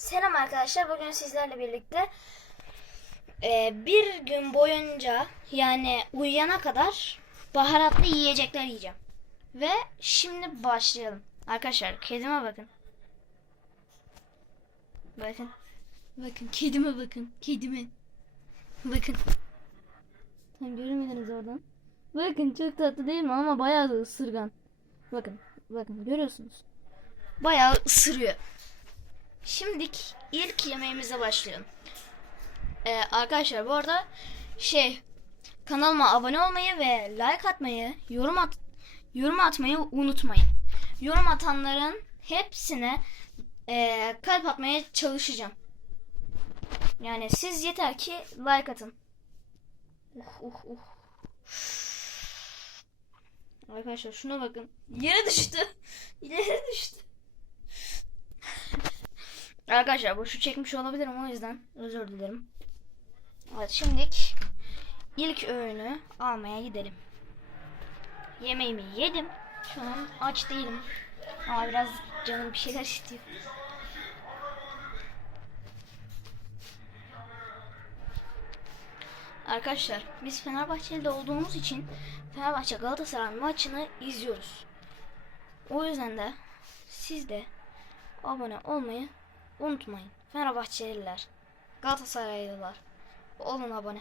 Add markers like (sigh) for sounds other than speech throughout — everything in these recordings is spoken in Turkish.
Selam arkadaşlar. Bugün sizlerle birlikte e, bir gün boyunca yani uyuyana kadar baharatlı yiyecekler yiyeceğim. Ve şimdi başlayalım. Arkadaşlar kedime bakın. Bakın. Bakın kedime bakın. Kedime. Bakın. Tam görmediniz oradan. Bakın çok tatlı değil mi ama bayağı da ısırgan. Bakın. Bakın görüyorsunuz. Bayağı ısırıyor. Şimdilik ilk yemeğimize başlayalım. Ee, arkadaşlar bu arada şey kanalıma abone olmayı ve like atmayı, yorum at yorum atmayı unutmayın. Yorum atanların hepsine ee, kalp atmaya çalışacağım. Yani siz yeter ki like atın. Uh, uh, uh. Arkadaşlar şuna bakın. Yere düştü. (laughs) Yere düştü. Arkadaşlar boşu çekmiş olabilirim o yüzden özür dilerim. Evet şimdilik ilk öğünü almaya gidelim. Yemeğimi yedim. Şu an aç değilim. Ama biraz canım bir şeyler istiyor. Arkadaşlar biz Fenerbahçeli'de olduğumuz için Fenerbahçe Galatasaray maçını izliyoruz. O yüzden de siz de abone olmayı unutmayın. Fenerbahçeliler, Galatasaraylılar olun abone.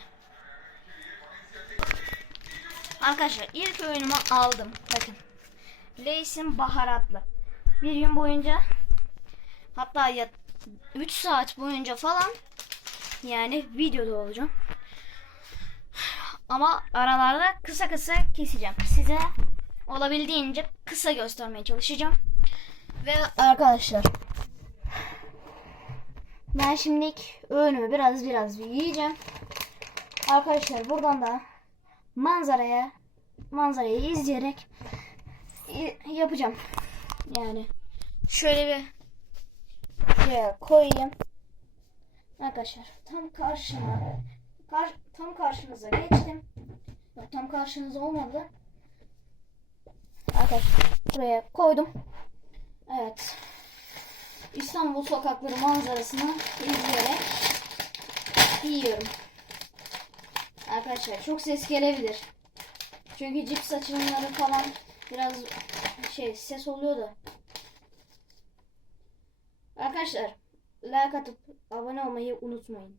Arkadaşlar ilk öğünümü aldım. Bakın. Lay's'in baharatlı. Bir gün boyunca hatta ya 3 saat boyunca falan yani videoda olacağım. Ama aralarda kısa kısa keseceğim. Size olabildiğince kısa göstermeye çalışacağım. Ve arkadaşlar ben şimdilik öğünümü biraz biraz yiyeceğim. Arkadaşlar buradan da manzaraya manzarayı izleyerek yapacağım. Yani şöyle bir şuraya koyayım. Arkadaşlar tam karşıma kar, tam karşınıza geçtim. Tam karşınıza olmadı. Arkadaşlar buraya koydum. Evet. İstanbul sokakları manzarasını izleyerek yiyorum. Arkadaşlar çok ses gelebilir. Çünkü cips açılımları falan biraz şey ses oluyor da. Arkadaşlar like atıp abone olmayı unutmayın.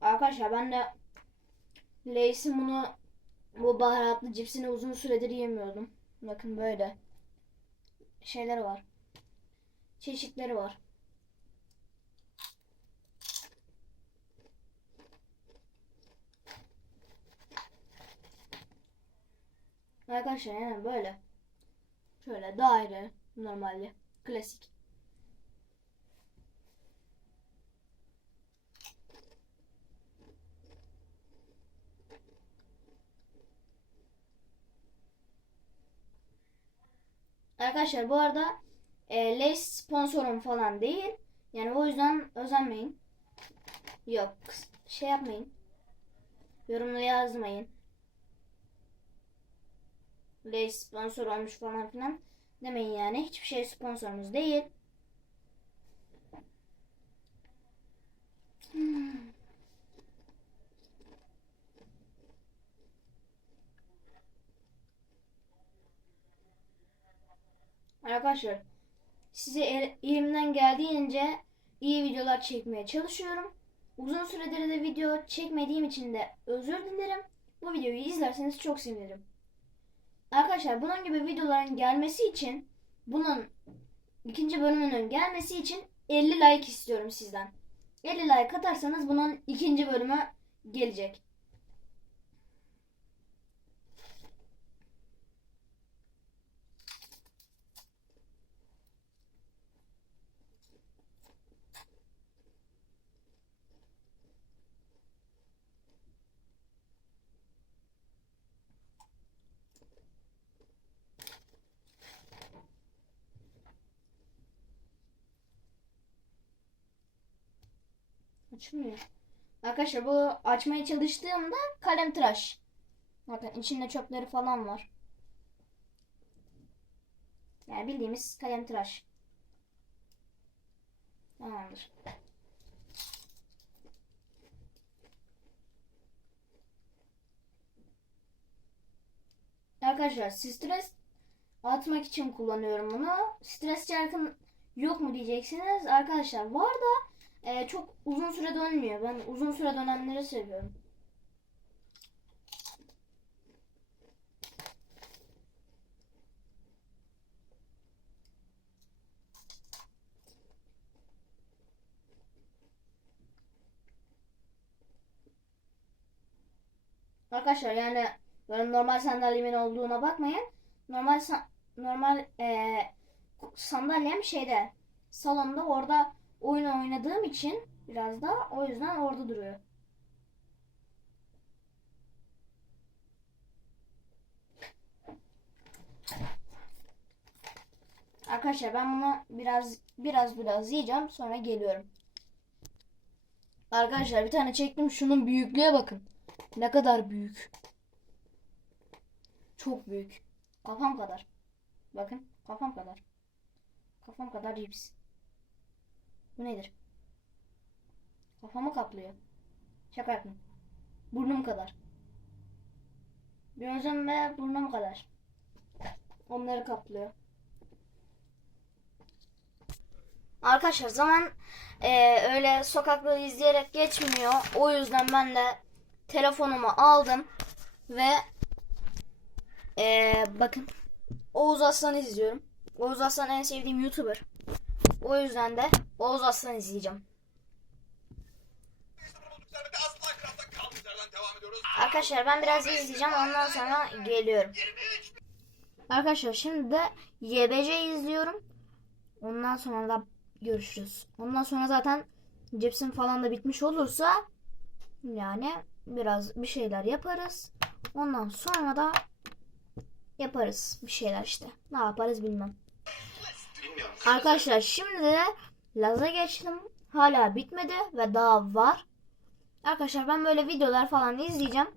Arkadaşlar ben de Lay's'in bunu bu baharatlı cipsini uzun süredir yemiyordum. Bakın böyle şeyler var. Çeşitleri var. Arkadaşlar yani böyle. Şöyle daire normalde klasik. Arkadaşlar bu arada e, Lays sponsorum falan değil. Yani o yüzden özenmeyin. Yok şey yapmayın. Yorumda yazmayın. Lays sponsor olmuş falan filan demeyin yani. Hiçbir şey sponsorumuz değil. Hmm. Arkadaşlar size el- elimden geldiğince iyi videolar çekmeye çalışıyorum. Uzun süredir de video çekmediğim için de özür dilerim. Bu videoyu izlerseniz çok sevinirim. Arkadaşlar bunun gibi videoların gelmesi için bunun ikinci bölümünün gelmesi için 50 like istiyorum sizden. 50 like atarsanız bunun ikinci bölümü gelecek. Açılmıyor. Arkadaşlar bu açmaya çalıştığımda kalem tıraş. Bakın içinde çöpleri falan var. Yani bildiğimiz kalem tıraş. Tamamdır. Arkadaşlar stres atmak için kullanıyorum bunu. Stres çarkın yok mu diyeceksiniz. Arkadaşlar var da e, çok uzun süre dönmüyor. Ben uzun süre dönenleri seviyorum. Arkadaşlar yani böyle normal sandalyemin olduğuna bakmayın. Normal normal eee, sandalyem şeyde salonda orada oyun oynadığım için biraz da o yüzden orada duruyor. Arkadaşlar ben bunu biraz biraz biraz yiyeceğim sonra geliyorum. Arkadaşlar bir tane çektim şunun büyüklüğe bakın. Ne kadar büyük. Çok büyük. Kafam kadar. Bakın kafam kadar. Kafam kadar cips. Bu nedir? Kafamı kaplıyor. Şaka yapma. Burnum kadar. Gözüm ve burnum kadar. Onları kaplıyor. Arkadaşlar zaman eee, öyle sokakları izleyerek geçmiyor. O yüzden ben de telefonumu aldım ve eee, bakın Oğuz Aslan izliyorum. Oğuz Aslan en sevdiğim YouTuber. O yüzden de Oğuz Aslan izleyeceğim. Arkadaşlar ben biraz izleyeceğim ondan sonra geliyorum. 23 Arkadaşlar şimdi de YBC izliyorum. Ondan sonra da görüşürüz. Ondan sonra zaten cipsim falan da bitmiş olursa yani biraz bir şeyler yaparız. Ondan sonra da yaparız bir şeyler işte. Ne yaparız bilmem. Bilmiyorum. Arkadaşlar şimdi de Laz'a geçtim. Hala bitmedi ve daha var. Arkadaşlar ben böyle videolar falan izleyeceğim.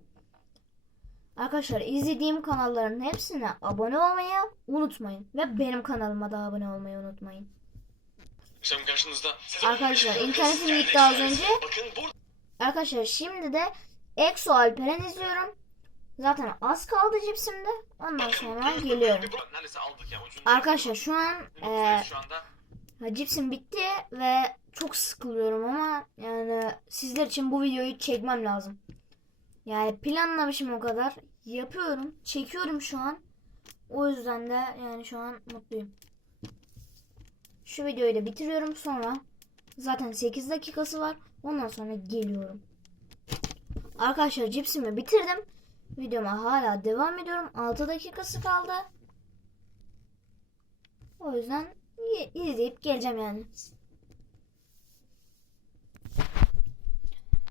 Arkadaşlar izlediğim kanalların hepsine abone olmayı unutmayın. Ve benim kanalıma da abone olmayı unutmayın. Akşam karşınızda. Arkadaşlar, internetim gitti az önce. Bakın. Arkadaşlar şimdi de Exo Alperen izliyorum. Zaten az kaldı cipsimde. Ondan sonra geliyorum. Arkadaşlar şu an anda. Ha, cipsim bitti ve çok sıkılıyorum ama yani sizler için bu videoyu çekmem lazım. Yani planlamışım o kadar. Yapıyorum. Çekiyorum şu an. O yüzden de yani şu an mutluyum. Şu videoyu da bitiriyorum sonra. Zaten 8 dakikası var. Ondan sonra geliyorum. Arkadaşlar cipsimi bitirdim. Videoma hala devam ediyorum. 6 dakikası kaldı. O yüzden izleyip geleceğim yani.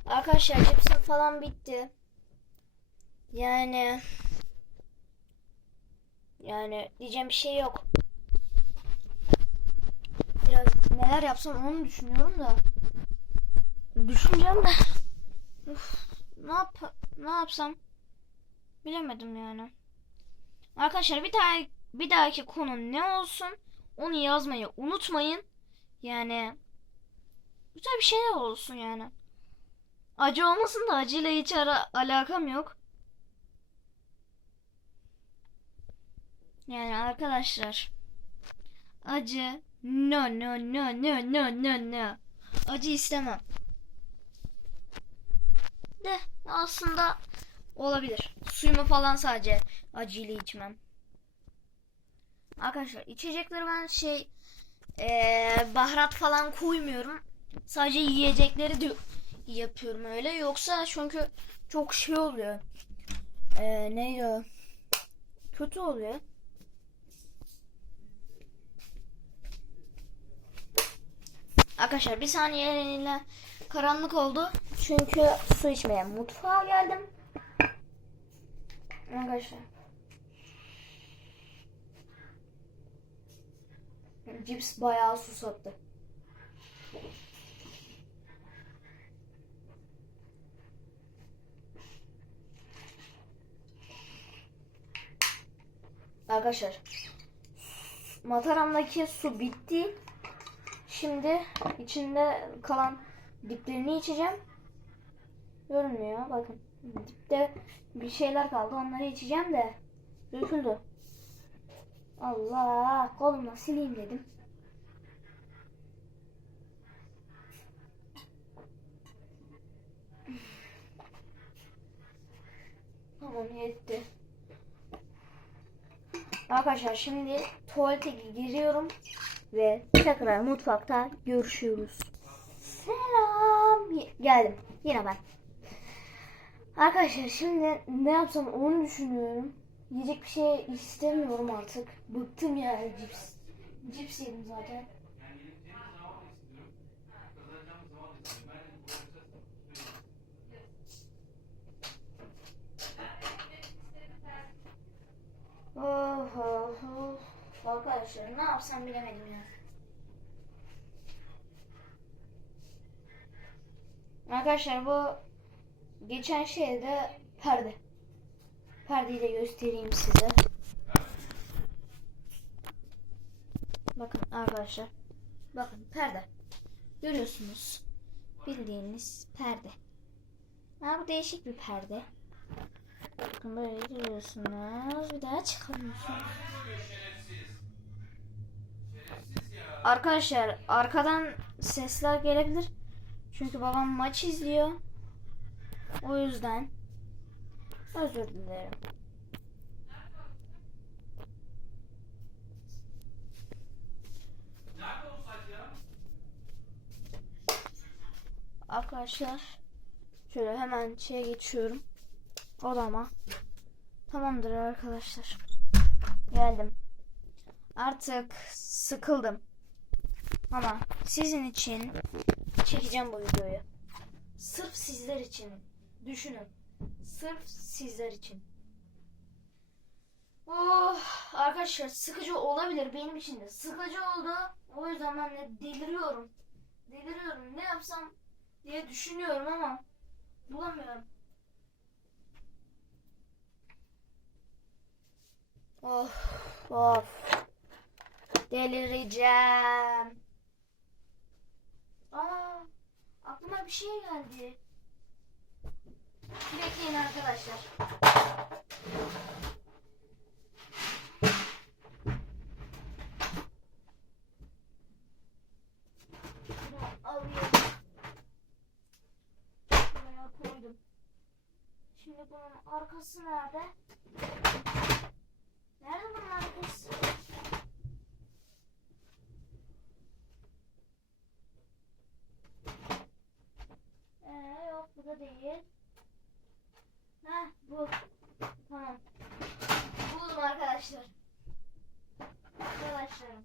Arkadaşlar cipsim falan bitti. Yani yani diyeceğim bir şey yok. Biraz neler yapsam onu düşünüyorum da. Düşüneceğim de. Uf, ne yap ne yapsam bilemedim yani. Arkadaşlar bir daha bir dahaki konu ne olsun? Onu yazmayı unutmayın. Yani güzel bir şeyler olsun yani. Acı olmasın da acıyla hiç ara, alakam yok. Yani arkadaşlar acı no no no no no no no acı istemem. De aslında olabilir. Suyumu falan sadece acıyla içmem. Arkadaşlar içecekleri ben şey eee, baharat falan koymuyorum. Sadece yiyecekleri de yapıyorum öyle. Yoksa çünkü çok şey oluyor. Eee neydi o? Kötü oluyor. Arkadaşlar bir saniye karanlık oldu. Çünkü su içmeye mutfağa geldim. Arkadaşlar. Cips bayağı susattı. Arkadaşlar mataramdaki su bitti. Şimdi içinde kalan diplerini içeceğim. Görünmüyor bakın. Dipte bir şeyler kaldı onları içeceğim de döküldü. Allah kolumla sileyim dedim. Tamam yetti. Arkadaşlar şimdi tuvalete giriyorum ve tekrar mutfakta görüşüyoruz. Selam. Geldim. Yine ben. Arkadaşlar şimdi ne yapsam onu düşünüyorum. Yiyecek bir şey istemiyorum artık. Bıktım yani cips. Cips yedim zaten. Oh, oh, oh. Arkadaşlar ne yapsam bilemedim ya. Arkadaşlar bu geçen şey de perde. Perdeyi de göstereyim size. Bakın arkadaşlar. Bakın perde. Görüyorsunuz. Bildiğiniz perde. Ha, bu değişik bir perde. Bakın böyle giriyorsunuz. Bir daha çıkamıyorsunuz. Arkadaşlar arkadan sesler gelebilir. Çünkü babam maç izliyor. O yüzden özür dilerim. Arkadaşlar şöyle hemen şeye geçiyorum. Odama. Tamamdır arkadaşlar. Geldim. Artık sıkıldım. Ama sizin için çekeceğim bu videoyu. Sırf sizler için. Düşünün. Sırf sizler için. Oh, arkadaşlar sıkıcı olabilir benim için de. Sıkıcı oldu. O yüzden ben de deliriyorum. Deliriyorum. Ne yapsam diye düşünüyorum ama bulamıyorum. Of, of. Delireceğim. Aa, aklıma bir şey geldi. Bekleyin arkadaşlar. Şimdi bunun arkası nerede? Nerede bunun arkası? Ee, yok bu da değil. Heh bu. Tamam. Buldum arkadaşlar. Arkadaşlarım.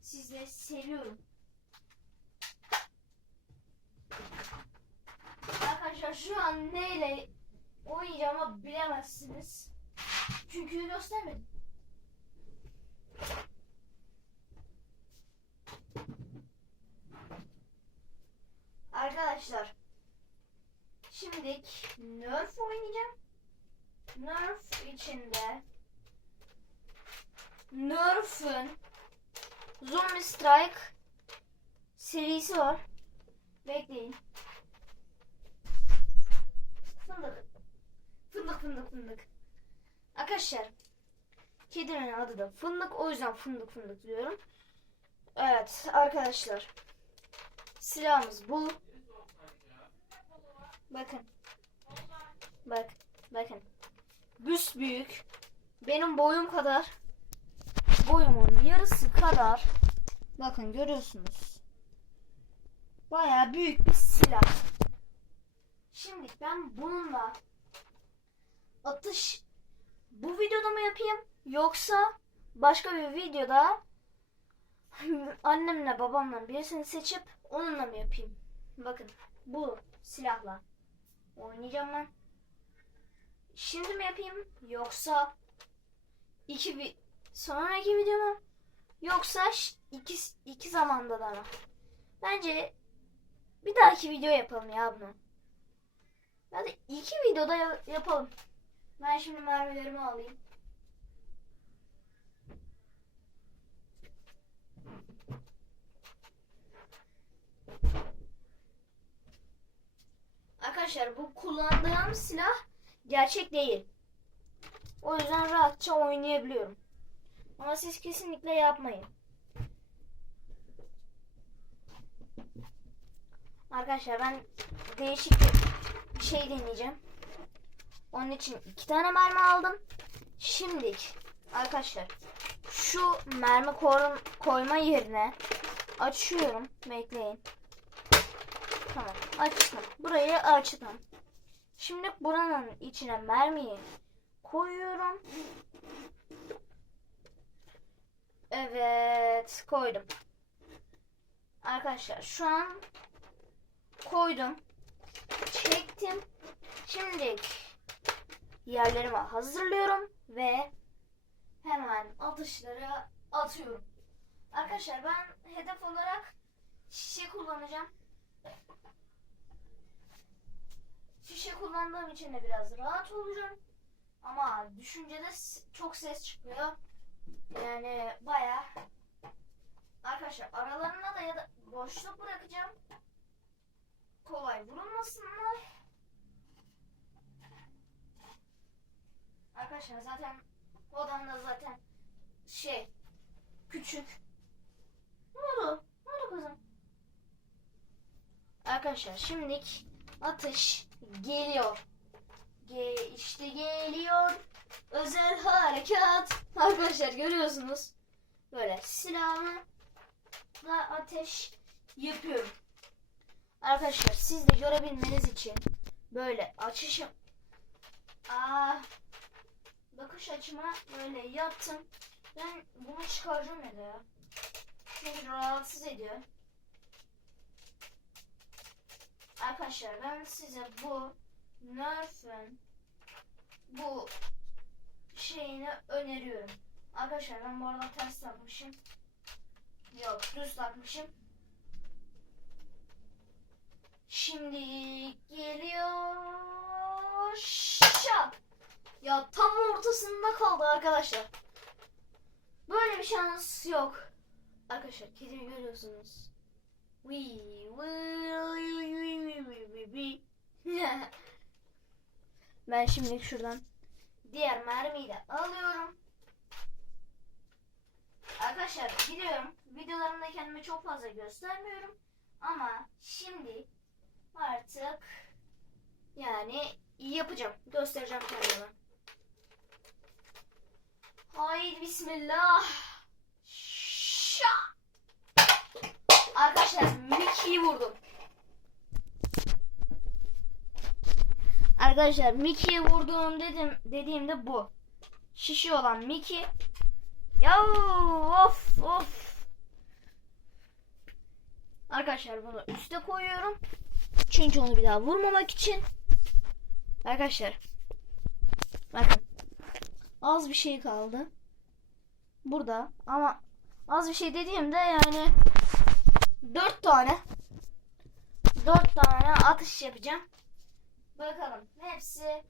Sizleri seviyorum. Arkadaşlar şu an neyle oynayacağımı bilemezsiniz. Çünkü göstermedim. Arkadaşlar Şimdilik Nerf oynayacağım. Nerf içinde Nerf'ün Zombie Strike serisi var. Bekleyin. Fındık. Fındık fındık fındık. Arkadaşlar kedinin adı da fındık. O yüzden fındık fındık diyorum. Evet arkadaşlar. Silahımız bu. Bakın. Bak. Bakın. Büs büyük. Benim boyum kadar. Boyumun yarısı kadar. Bakın görüyorsunuz. Bayağı büyük bir silah. Şimdi ben bununla atış bu videoda mı yapayım yoksa başka bir videoda (laughs) annemle babamla birisini seçip onunla mı yapayım? Bakın bu silahla oynayacağım ben. Şimdi mi yapayım yoksa iki bir sonraki video mu? Yoksa iki, iki zamanda da mı? Bence bir dahaki video yapalım ya bunu. Hadi iki videoda ya- yapalım. Ben şimdi mermilerimi alayım. Arkadaşlar bu kullandığım silah gerçek değil. O yüzden rahatça oynayabiliyorum. Ama siz kesinlikle yapmayın. Arkadaşlar ben değişik bir şey deneyeceğim. Onun için iki tane mermi aldım. Şimdi arkadaşlar şu mermi koy- koyma yerine açıyorum. Bekleyin. Tamam açtım. Burayı açtım. Şimdi buranın içine mermiyi koyuyorum. Evet koydum. Arkadaşlar şu an koydum. Çektim. Şimdi yerlerimi hazırlıyorum ve hemen atışları atıyorum. Arkadaşlar ben hedef olarak şişe kullanacağım. Şişe kullandığım için de biraz rahat olacağım. Ama düşünce de s- çok ses çıkıyor. Yani baya Arkadaşlar aralarına da ya da boşluk bırakacağım. Kolay vurulmasınlar. Arkadaşlar zaten odam da zaten şey küçük. Ne oldu? Ne oldu kızım? Arkadaşlar şimdilik atış geliyor. Ge işte geliyor. Özel harekat. Arkadaşlar görüyorsunuz. Böyle silahımla ateş yapıyorum. Arkadaşlar siz de görebilmeniz için böyle açışım. Aa, bakış açıma böyle yaptım. Ben bunu çıkaracağım ya da ya. Çünkü rahatsız ediyor. Arkadaşlar ben size bu Nerf'ün bu şeyini öneriyorum. Arkadaşlar ben bu arada ters takmışım. Yok düz takmışım. Şimdi geliyor. Şak. Ya tam ortasında kaldı arkadaşlar. Böyle bir şans yok. Arkadaşlar kedimi görüyorsunuz. Wee, wee. (laughs) ben şimdi şuradan diğer mermiyi de alıyorum. Arkadaşlar biliyorum videolarımda kendimi çok fazla göstermiyorum. Ama şimdi artık yani yapacağım. Göstereceğim kendime. Haydi bismillah. Şa. Arkadaşlar Mickey'i vurdum. Arkadaşlar Mickey'i vurduğum dedim dediğimde bu. Şişi olan Mickey. Ya of of. Arkadaşlar bunu üste koyuyorum. Çünkü onu bir daha vurmamak için. Arkadaşlar. Bakın. Az bir şey kaldı. Burada ama az bir şey dediğimde yani dört tane dört tane atış yapacağım. Bakalım hepsi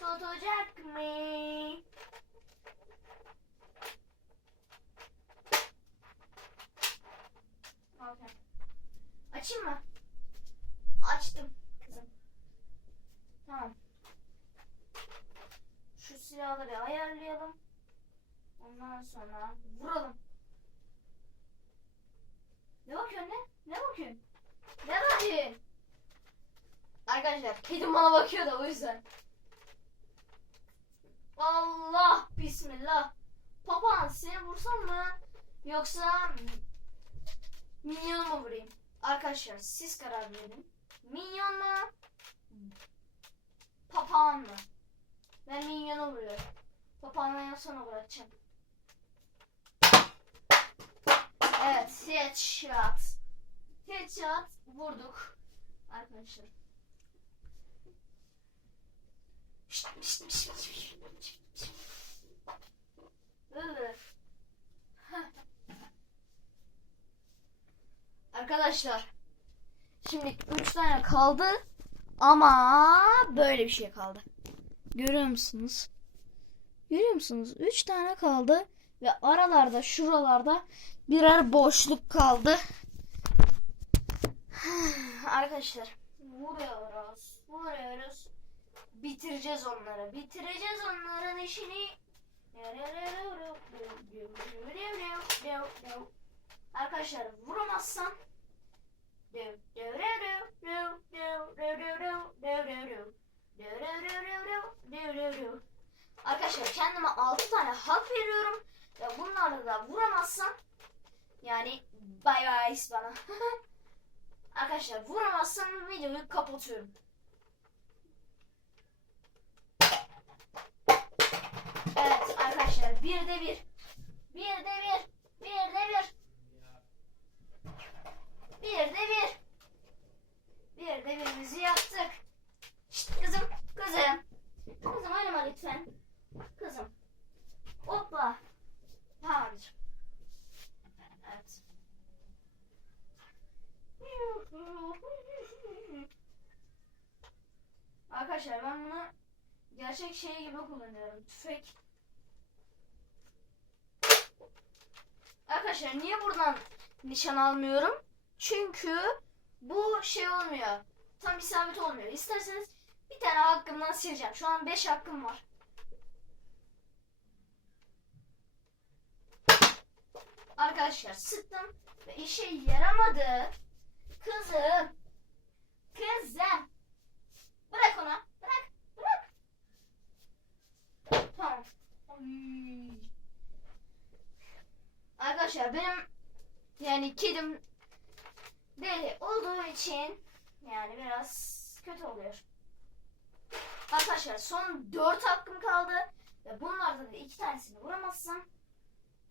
tutacak mı? Okey. Açayım mı? Açtım kızım. Tamam. Şu silahları ayarlayalım. Ondan sonra vuralım. Ne bakıyorsun ne? Ne bakıyorsun? Ne bakıyorsun? Arkadaşlar kedim bana bakıyor da o yüzden. Allah bismillah. Papağan seni vursam mı? Yoksa minyon mu vurayım? Arkadaşlar siz karar verin. Minyon mu? Papağan mı? Ben minyona vuruyorum. Papağandan sonra bırakacağım. Evet headshot. Headshot vurduk. Arkadaşlar. (laughs) Arkadaşlar. Şimdi 3 tane kaldı. Ama böyle bir şey kaldı. Görüyor musunuz? Görüyor musunuz? 3 tane kaldı. Ve aralarda şuralarda birer boşluk kaldı. (sighs) Arkadaşlar vuruyoruz. vuruyoruz. Bitireceğiz onları. Bitireceğiz onların işini. Arkadaşlar vuramazsam Arkadaşlar kendime 6 tane hak veriyorum. Ve bunlarla da vuramazsam yani bay bay bana. (laughs) Arkadaşlar vuramazsam videoyu kapatıyorum. Evet arkadaşlar bir de bir. Bir de bir. Bir de bir. Bir de bir. Bir de birimizi yaptık. Şşt kızım. Kızım. Kızım oynama lütfen. Kızım. Hoppa. Tamamdır. Evet. Arkadaşlar ben bunu gerçek şey gibi kullanıyorum. Tüfek. Arkadaşlar niye buradan nişan almıyorum? Çünkü bu şey olmuyor. Tam isabet olmuyor. İsterseniz bir tane hakkımdan sileceğim. Şu an 5 hakkım var. Arkadaşlar sıktım ve işe yaramadı. Kızım. Kızım. Bırak onu. Bırak. Bırak. Tamam. Arkadaşlar benim yani kedim deli olduğu için yani biraz kötü oluyor. Arkadaşlar son 4 hakkım kaldı. Ve bunlardan da iki tanesini vuramazsam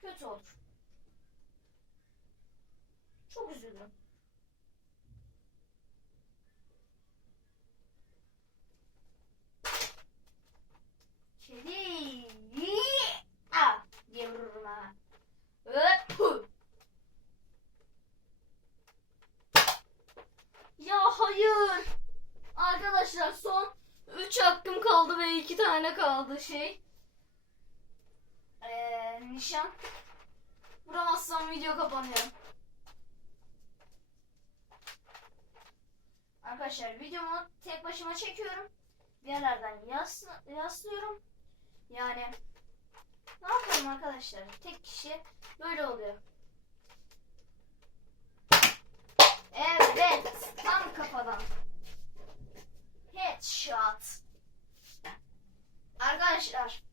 kötü olur. Çok üzüldüm. Kedi. Aa, diye vururum ha. Ya hayır. Arkadaşlar son 3 hakkım kaldı ve 2 tane kaldı şey. Ee, nişan. Vuramazsam video kapanıyor. Arkadaşlar videomu tek başıma çekiyorum. Bir yerlerden yas yaslıyorum. Yani ne yapalım arkadaşlar? Tek kişi böyle oluyor. Evet, tam kafadan. Headshot. Arkadaşlar,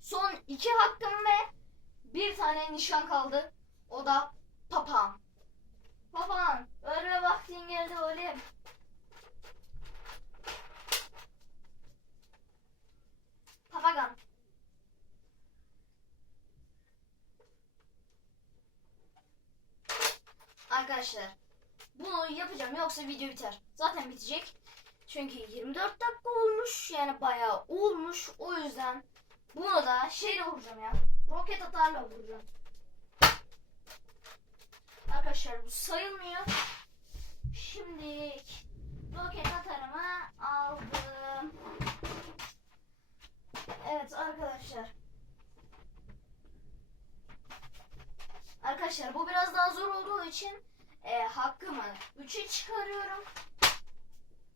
son iki hakkım ve bir tane nişan kaldı. O da papağan. Papağan, ölme vaktin geldi oğlum. Papagan. Arkadaşlar bunu yapacağım yoksa video biter. Zaten bitecek. Çünkü 24 dakika olmuş yani bayağı olmuş. O yüzden bunu da şeyle vuracağım ya. Roket atarla vuracağım. Arkadaşlar bu sayılmıyor. Şimdi roket atarımı aldım. Evet arkadaşlar. Arkadaşlar bu biraz daha zor olduğu için e, hakkımı 3'e çıkarıyorum.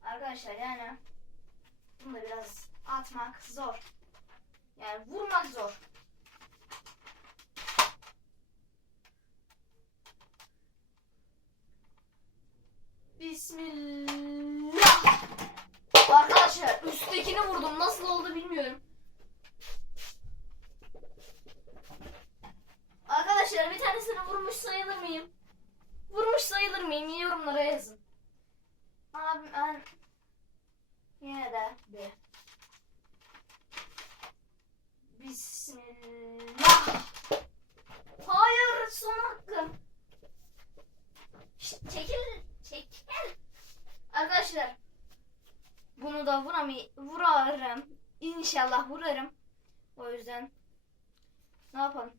Arkadaşlar yani bunu da biraz atmak zor. Yani vurmak zor. Bismillah. Arkadaşlar üsttekini vurdum. Nasıl oldu bilmiyorum. Arkadaşlar bir tanesini vurmuş sayılır mıyım? Vurmuş sayılır mıyım? Yorumlara yazın. Abi ben yine de bir. Bismillah. Hayır son hakkım. Şşt, çekil. Çekil. Arkadaşlar bunu da vuramay vurarım. İnşallah vurarım. O yüzden ne yapalım?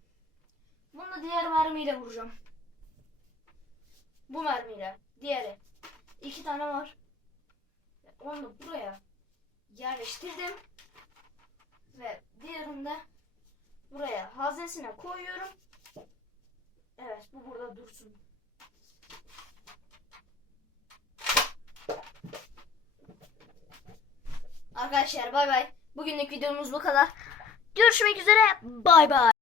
Bunu da diğer mermiyle vuracağım. Bu mermiyle. Diğeri. İki tane var. Onu da buraya yerleştirdim. Ve diğerini de buraya haznesine koyuyorum. Evet bu burada dursun. Arkadaşlar bay bay. Bugünlük videomuz bu kadar. Görüşmek üzere. Bay bay.